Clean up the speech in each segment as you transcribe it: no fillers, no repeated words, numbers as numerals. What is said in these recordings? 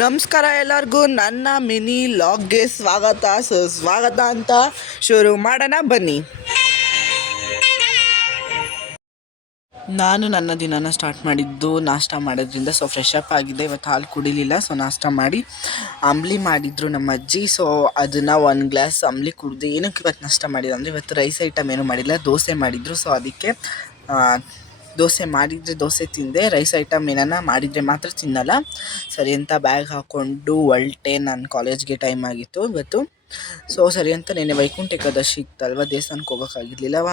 ನಮಸ್ಕಾರ ಎಲ್ಲರಿಗೂ ನನ್ನ ಮಿನಿ ಲಾಗ್ಗೆ ಸುಸ್ವಾಗತ ಅಂತ ಶುರು ಮಾಡೋಣ ಬನ್ನಿ. ನಾನು ನನ್ನ ದಿನನ ಸ್ಟಾರ್ಟ್ ಮಾಡಿದ್ದು ನಾಷ್ಟ ಮಾಡೋದ್ರಿಂದ. ಸೊ ಫ್ರೆಶ್ ಅಪ್ ಆಗಿದೆ. ಇವತ್ತು ಹಾಲು ಕುಡಿಲಿಲ್ಲ. ಸೊ ನಾಷ್ಟ ಮಾಡಿ ಅಂಬ್ಲಿ ಮಾಡಿದ್ರು ನಮ್ಮ ಅಜ್ಜಿ. ಸೊ ಅದನ್ನು 1 ಗ್ಲಾಸ್ ಅಂಬ್ಲಿ ಕುಡಿದು. ಏನಕ್ಕೆ ಇವತ್ತು ನಾಷ್ಟ ಮಾಡಿದ್ರು ಅಂದರೆ ಇವತ್ತು ರೈಸ್ ಐಟಮ್ ಏನೂ ಮಾಡಿಲ್ಲ, ದೋಸೆ ಮಾಡಿದರು. ಸೊ ಅದಕ್ಕೆ ದೋಸೆ ಮಾಡಿದರೆ ದೋಸೆ ತಿಂದೆ, ರೈಸ್ ಐಟಮ್ ಏನಾನ ಮಾಡಿದರೆ ಮಾತ್ರ ತಿನ್ನಲ್ಲ. ಸರಿ ಅಂತ ಬ್ಯಾಗ್ ಹಾಕ್ಕೊಂಡು ಹೊರಟೆ. ನಾನು ಕಾಲೇಜ್ಗೆ ಟೈಮ್ ಆಗಿತ್ತು ಇವತ್ತು. ಸೊ ಸರಿ ಅಂತ ನೆನ್ನೆ ವೈಕುಂಠ ಏಕಾದಶಿ ಇತ್ತಲ್ವ, ದೇವಸ್ಥಾನಕ್ಕೆ ಹೋಗೋಕ್ಕಾಗಿರ್ಲಿಲ್ಲವ.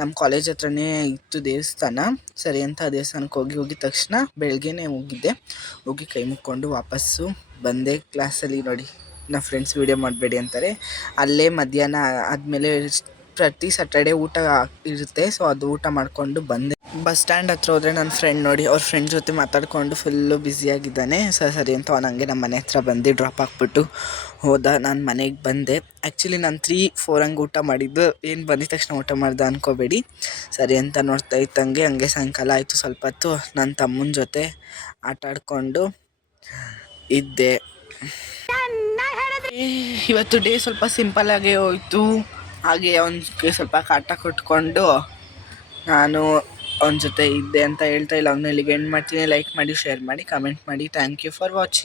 ನಮ್ಮ ಕಾಲೇಜ್ ಹತ್ರನೇ ಇತ್ತು ದೇವಸ್ಥಾನ. ಸರಿ ಅಂತ ದೇವಸ್ಥಾನಕ್ಕೆ ಹೋಗಿದ ತಕ್ಷಣ ಬೆಳಗ್ಗೆನೇ ಹೋಗಿ ಕೈ ಮುಕ್ಕೊಂಡು ವಾಪಸ್ಸು ಬಂದೆ. ಕ್ಲಾಸಲ್ಲಿ ನೋಡಿ ನಮ್ಮ ಫ್ರೆಂಡ್ಸ್ ವೀಡಿಯೋ ಮಾಡಬೇಡಿ ಅಂತಾರೆ. ಅಲ್ಲೇ ಮಧ್ಯಾಹ್ನ ಆದಮೇಲೆ ಪ್ರತಿ ಸ್ಯಾಟರ್ಡೆ ಊಟ ಇರುತ್ತೆ. ಸೊ ಅದು ಊಟ ಮಾಡಿಕೊಂಡು ಬಂದೆ. ಬಸ್ ಸ್ಟ್ಯಾಂಡ್ ಹತ್ರ ಹೋದರೆ ನನ್ನ ಫ್ರೆಂಡ್ ನೋಡಿ, ಅವ್ರ ಫ್ರೆಂಡ್ ಜೊತೆ ಮಾತಾಡಿಕೊಂಡು ಫುಲ್ಲು ಬ್ಯುಸಿಯಾಗಿದ್ದಾನೆ. ಸರಿ ಅಂತ ಅವನಂಗೆ ನಮ್ಮ ಮನೆ ಹತ್ರ ಬಂದು ಡ್ರಾಪ್ ಹಾಕ್ಬಿಟ್ಟು ಹೋದ. ನಾನು ಮನೆಗೆ ಬಂದೆ. ಆ್ಯಕ್ಚುಲಿ ನಾನು 3-4 ಹಂಗೆ ಊಟ ಮಾಡಿದ್ದು, ಏನು ಬಂದಿದ ತಕ್ಷಣ ಊಟ ಮಾಡ್ದೆ ಅಂದ್ಕೋಬೇಡಿ. ಸರಿ ಅಂತ ನೋಡ್ತಾ ಇದ್ದಂಗೆ ಹಂಗೆ ಸಾಯಂಕಾಲ ಆಯಿತು. ಸ್ವಲ್ಪ ಹೊತ್ತು ನನ್ನ ತಮ್ಮನ ಜೊತೆ ಆಟ ಆಡಿಕೊಂಡು ಇದ್ದೆ. ಇವತ್ತು ಡೇ ಸ್ವಲ್ಪ ಸಿಂಪಲ್ಲಾಗೇ ಹೋಯಿತು. ಹಾಗೆ ಅವನಿಗೆ ಸ್ವಲ್ಪ ಕಾಟ ಕೊಟ್ಕೊಂಡು ನಾನು ಅವನ ಜೊತೆ ಇದ್ದೆ ಅಂತ ಹೇಳ್ತಾ ಇಲ್ಲ. ಅವನ್ನ ಇಲ್ಲಿಗೆ ಎಂಡ್ ಮಾಡ್ತೀನಿ. ಲೈಕ್ ಮಾಡಿ, ಶೇರ್ ಮಾಡಿ, ಕಮೆಂಟ್ ಮಾಡಿ. Thank you for watching.